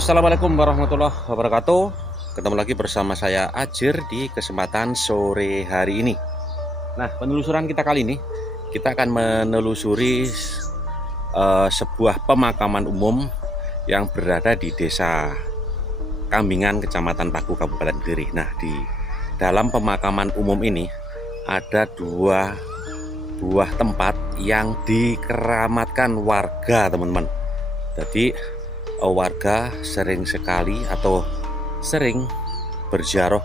Assalamualaikum warahmatullahi wabarakatuh. Ketemu lagi bersama saya Ajir di kesempatan sore hari ini. Nah, penelusuran kita kali ini kita akan menelusuri sebuah pemakaman umum yang berada di Desa Kambingan, Kecamatan Paku, Kabupaten Kediri. Nah, di dalam pemakaman umum ini ada dua buah tempat yang dikeramatkan warga, teman-teman. Jadi warga sering sekali atau sering berziarah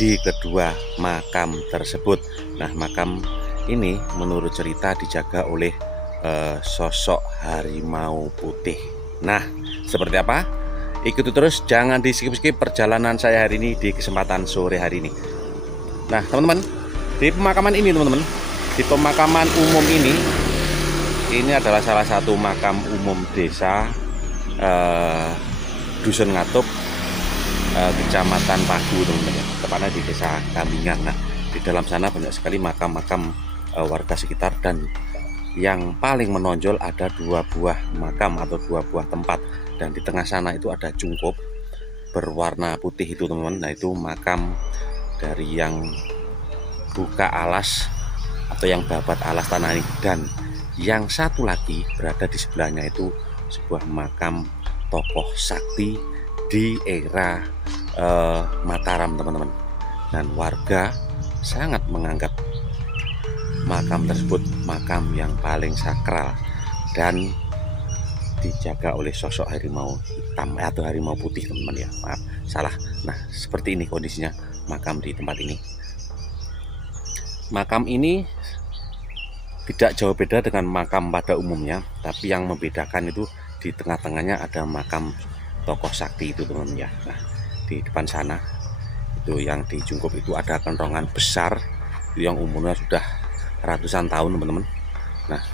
di kedua makam tersebut. Nah, makam ini menurut cerita dijaga oleh sosok harimau putih. Nah, seperti apa? Ikuti terus, jangan di skip-skip perjalanan saya hari ini di kesempatan sore hari ini. Nah, teman-teman, di pemakaman ini, teman-teman, di pemakaman umum ini adalah salah satu makam umum desa Dusun Ngatup, Kecamatan Pagu, teman-teman, tepatnya di Desa Kambingan. Nah, di dalam sana banyak sekali makam-makam warga sekitar, dan yang paling menonjol ada dua buah makam atau dua buah tempat, dan di tengah sana itu ada cungkup berwarna putih itu, teman-teman. Nah, itu makam dari yang buka alas atau yang babat alas tanah ini, dan yang satu lagi berada di sebelahnya itu sebuah makam tokoh sakti di era Mataram, teman-teman. Dan warga sangat menganggap makam tersebut makam yang paling sakral dan dijaga oleh sosok harimau hitam atau harimau putih, teman-teman, ya. Maaf, salah. Nah, seperti ini kondisinya makam di tempat ini. Makam ini tidak jauh beda dengan makam pada umumnya, tapi yang membedakan itu di tengah-tengahnya ada makam tokoh sakti itu, teman-teman, ya. Nah, di depan sana itu yang di jungkup itu ada kentongan besar itu yang umurnya sudah ratusan tahun, teman-teman. Nah,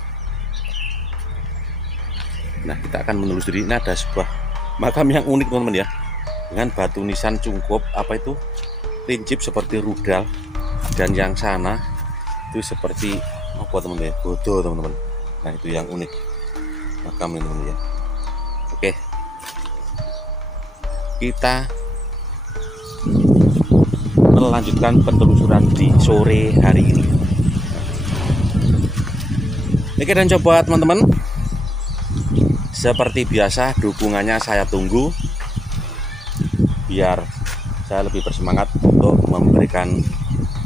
kita akan menelusuri. Ini ada sebuah makam yang unik, teman-teman, ya, dengan batu nisan cungkup apa itu lincip seperti rudal, dan yang sana itu seperti apa, teman-teman, ya, bodo, teman-teman. Nah, itu yang unik makam ini, teman-teman, ya. Oke, kita melanjutkan penelusuran di sore hari ini. Oke, dan coba teman-teman, seperti biasa dukungannya saya tunggu biar saya lebih bersemangat untuk memberikan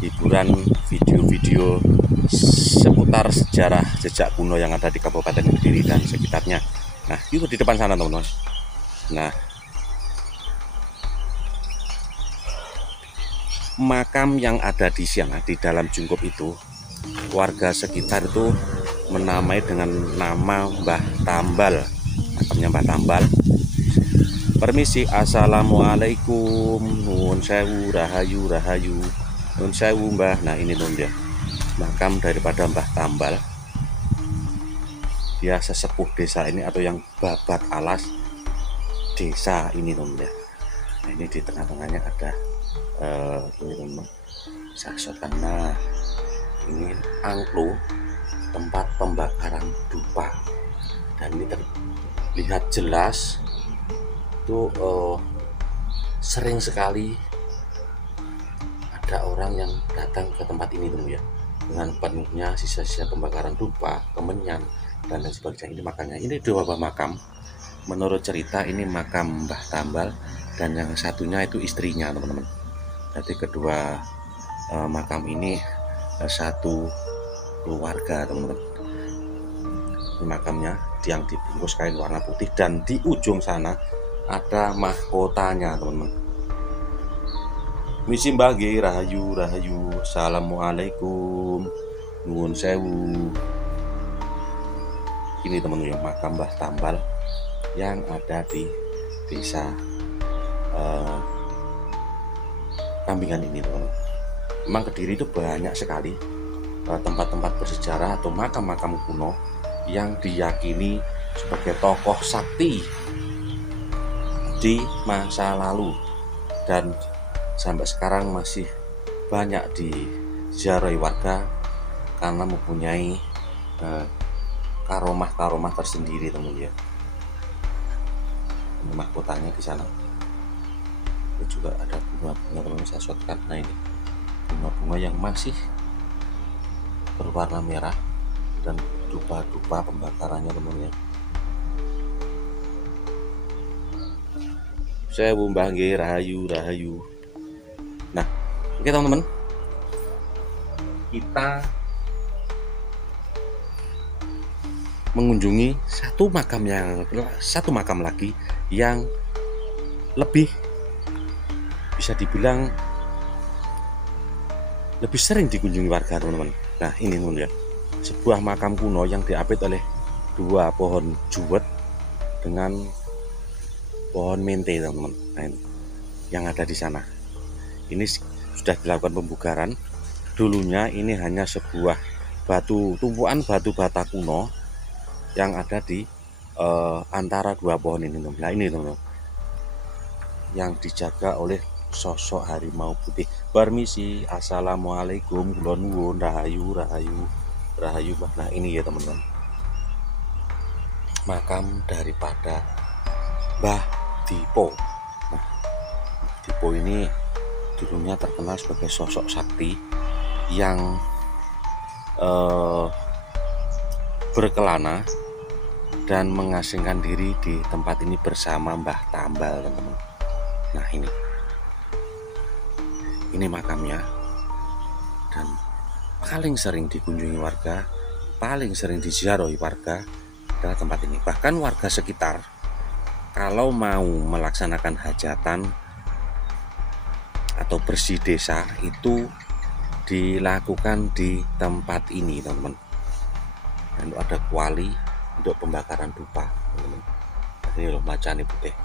hiburan video-video seputar sejarah jejak kuno yang ada di Kabupaten Kediri dan sekitarnya. Nah, itu di depan sana, teman-teman. Nah, makam yang ada di sana di dalam jungkup itu, warga sekitar itu menamai dengan nama Mbah Tambal. Makamnya Mbah Tambal. Permisi, assalamualaikum, nuwun sewu, rahayu rahayu, nuwun sewu Mbah. Nah, ini, teman-teman, ya, makam daripada Mbah Tambal. Dia sesepuh desa ini atau yang babat alas desa ini, teman-teman, ya. Nah, ini di tengah-tengahnya ada ini, teman-teman, sasotan. Nah, ini angklo tempat pembakaran dupa, dan ini terlihat jelas itu sering sekali ada orang yang datang ke tempat ini, teman, ya, dengan penuhnya sisa-sisa pembakaran dupa, kemenyan, dan lain sebagainya. Ini makanya ini dua buah makam. Menurut cerita ini makam Mbah Tambal, dan yang satunya itu istrinya, teman-teman. Jadi kedua makam ini satu keluarga, teman-teman. Ini makamnya yang dibungkus kain warna putih, dan di ujung sana ada mahkotanya, teman-teman. Misi Mbah nggih, rahayu rahayu, assalamualaikum, nuwun sewu. Ini, teman-teman, ya, makam Mbah Tambal yang ada di Desa Kambingan ini, teman-teman. Memang Kediri itu banyak sekali tempat-tempat bersejarah atau makam-makam kuno yang diyakini sebagai tokoh sakti di masa lalu, dan sampai sekarang masih banyak diziarahi warga karena mempunyai karomah-karomah tersendiri, teman-teman, ya. Ini mahkotanya di sana. Ini juga ada bunga-bunga, teman-teman, saya shotkan. Nah, ini bunga-bunga yang masih berwarna merah dan dupa-dupa pembakarannya, teman-teman. Saya bumbah rahayu. Nah, oke teman-teman, kita mengunjungi satu makam lagi yang lebih bisa dibilang lebih sering dikunjungi warga, teman-teman. Nah, ini teman-teman ya, sebuah makam kuno yang diapit oleh dua pohon juwet dengan pohon mente, teman-teman. Nah, ini yang ada di sana. Ini sudah dilakukan pembugaran. Dulunya ini hanya sebuah tumpuan batu bata kuno yang ada di antara dua pohon ini, teman-teman. Nah, ini teman-teman yang dijaga oleh sosok harimau putih. Permisi, assalamualaikum, kula nuwun, rahayu. Nah, ini ya teman-teman, makam daripada Mbah Dipo. Nah, Dipo ini dulunya terkenal sebagai sosok sakti yang berkelana dan mengasingkan diri di tempat ini bersama Mbah Tambal, teman-teman. Nah, ini makamnya, dan paling sering dikunjungi warga, paling sering diziarahi warga adalah tempat ini. Bahkan warga sekitar kalau mau melaksanakan hajatan atau bersih desa itu dilakukan di tempat ini, teman-teman. Dan ada kuali untuk pembakaran dupa, teman-teman. Ini loh macan putih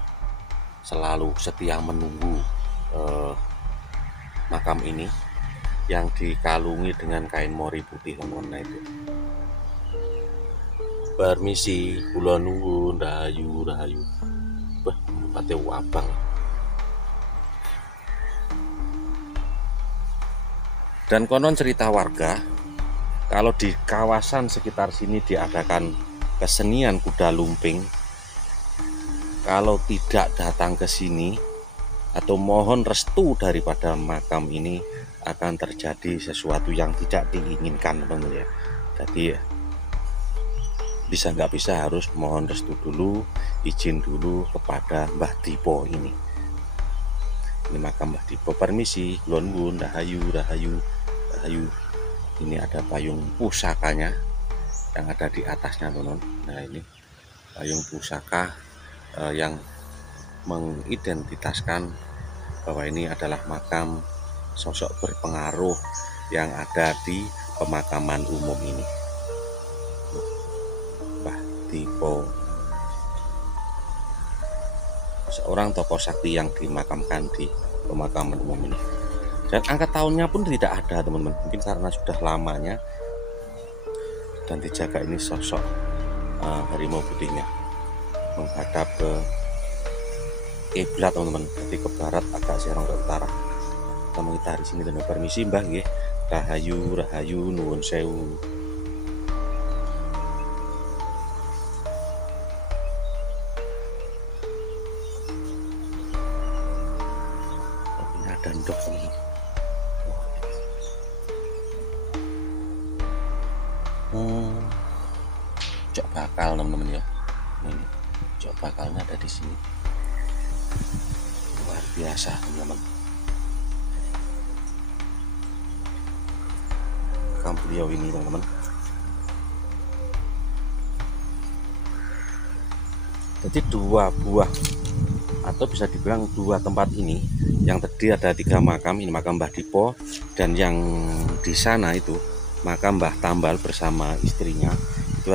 selalu setia menunggu makam ini yang dikalungi dengan kain mori putih, teman-teman. Nah, itu permisi, kula nuwun, rahayu. Wah, bupati abang. Dan konon cerita warga, kalau di kawasan sekitar sini diadakan kesenian kuda lumping, kalau tidak datang ke sini atau mohon restu daripada makam ini, akan terjadi sesuatu yang tidak diinginkan, teman-teman ya. Jadi nggak bisa harus mohon restu dulu, izin dulu kepada Mbah Dipo ini. Ini makam Mbah Dipo. Permisi, kula nuwun, rahayu. Ini ada payung pusakanya yang ada di atasnya, teman-teman. Nah, ini payung pusaka yang mengidentitaskan bahwa ini adalah makam sosok berpengaruh yang ada di pemakaman umum ini, Mbah Dipo, seorang tokoh sakti yang dimakamkan di pemakaman umum ini. Dan angka tahunnya pun tidak ada, teman-teman, mungkin karena sudah lamanya dan dijaga ini sosok harimau putihnya menghadap ke kiblat, teman-teman. Jadi ke barat, agak serong ke utara. Kita mengitari sini, teman-teman. Permisi, Mbah nggih. Rahayu nuwun sewu. Ini ada ndok, teman-teman. Cok bakal, teman-teman ya. Ini cok bakalnya ada di sini. Luar biasa, teman-teman. Makam beliau ini, teman-teman. Jadi dua buah atau bisa dibilang dua tempat ini yang terdiri ada 3 makam. Ini makam Mbah Dipo, dan yang di sana itu makam Mbah Tambal bersama istrinya. Itu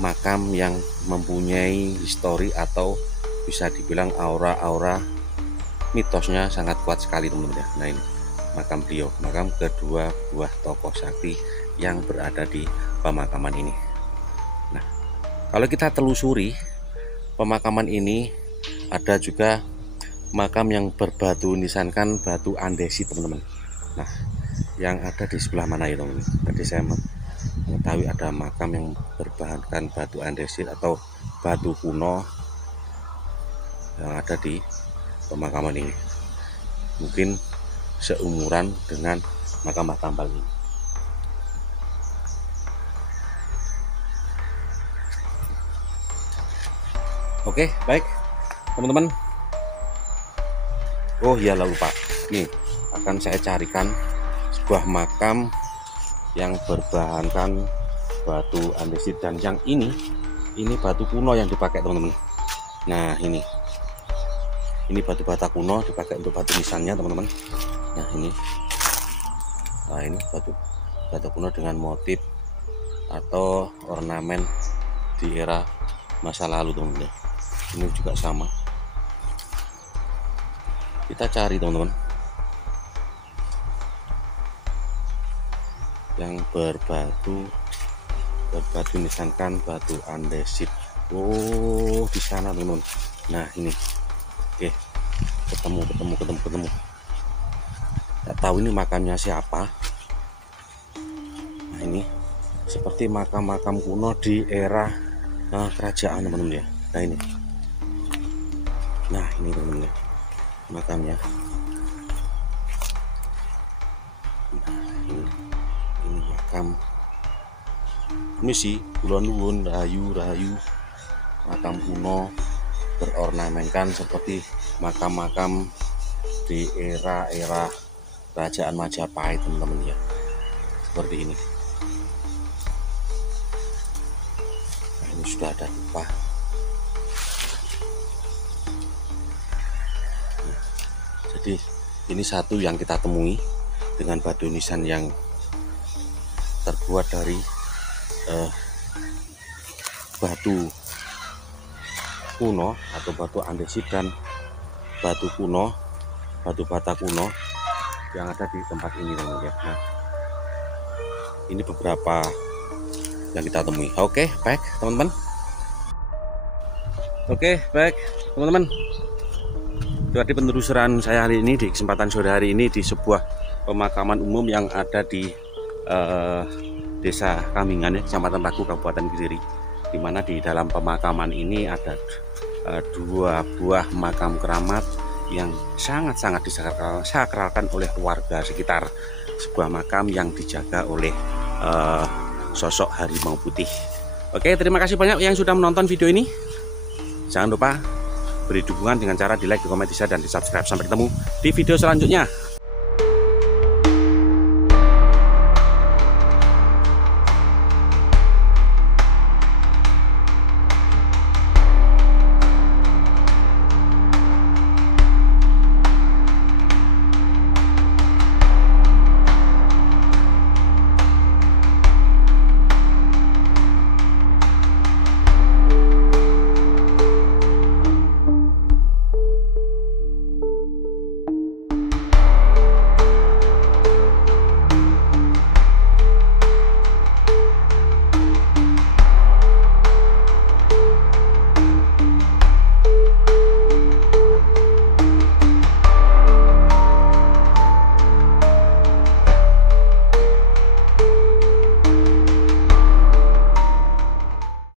makam yang mempunyai histori atau bisa dibilang aura mitosnya sangat kuat sekali, teman-teman. Nah, ini makam beliau, makam kedua buah tokoh sakti yang berada di pemakaman ini. Nah, kalau kita telusuri pemakaman ini, ada juga makam yang berbatu nisankan batu andesit, teman-teman. Nah, yang ada di sebelah mana itu, teman-teman? Tadi saya mengetahui ada makam yang berbahankan batu andesit atau batu kuno yang ada di pemakaman ini. Mungkin seumuran dengan makam Mbah Tambal ini. Oke, baik teman-teman. Oh iya, lupa. Nih, akan saya carikan sebuah makam yang berbahankan batu andesit, dan yang ini batu kuno yang dipakai teman-teman. Nah, ini batu bata kuno dipakai untuk batu nisannya teman-teman. Nah, ini batu bata kuno dengan motif atau ornamen di era masa lalu teman-teman. Ini juga sama, kita cari teman-teman yang berbatu nisankan batu andesit. Oh, di sana teman-teman. Nah, ini oke, ketemu. Nggak tahu ini makamnya siapa. Nah, ini seperti makam-makam kuno di era kerajaan teman-teman ya. Nah ini teman-teman ya, makamnya. Nah, ini makam misi Kulon Nuwun rahayu makam kuno berornamenkan seperti makam-makam di era kerajaan Majapahit teman-teman ya, seperti ini. Nah, ini sudah ada tumpah. Jadi ini satu yang kita temui dengan batu nisan yang terbuat dari batu kuno atau batu andesit dan batu kuno, batu bata kuno yang ada di tempat ini teman-teman ya. Nah, ini beberapa yang kita temui. Oke, baik teman-teman. Oke, baik teman-teman. Jadi penelusuran saya hari ini di kesempatan sore hari ini di sebuah pemakaman umum yang ada di Desa Kamingan ya, Kecamatan Ragu, Kabupaten Kediri, di mana di dalam pemakaman ini ada dua buah makam keramat yang sangat-sangat disakralkan oleh warga sekitar. Sebuah makam yang dijaga oleh sosok harimau putih. Oke, terima kasih banyak yang sudah menonton video ini. Jangan lupa beri dukungan dengan cara di like, di komen, di share, dan di subscribe. Sampai ketemu di video selanjutnya.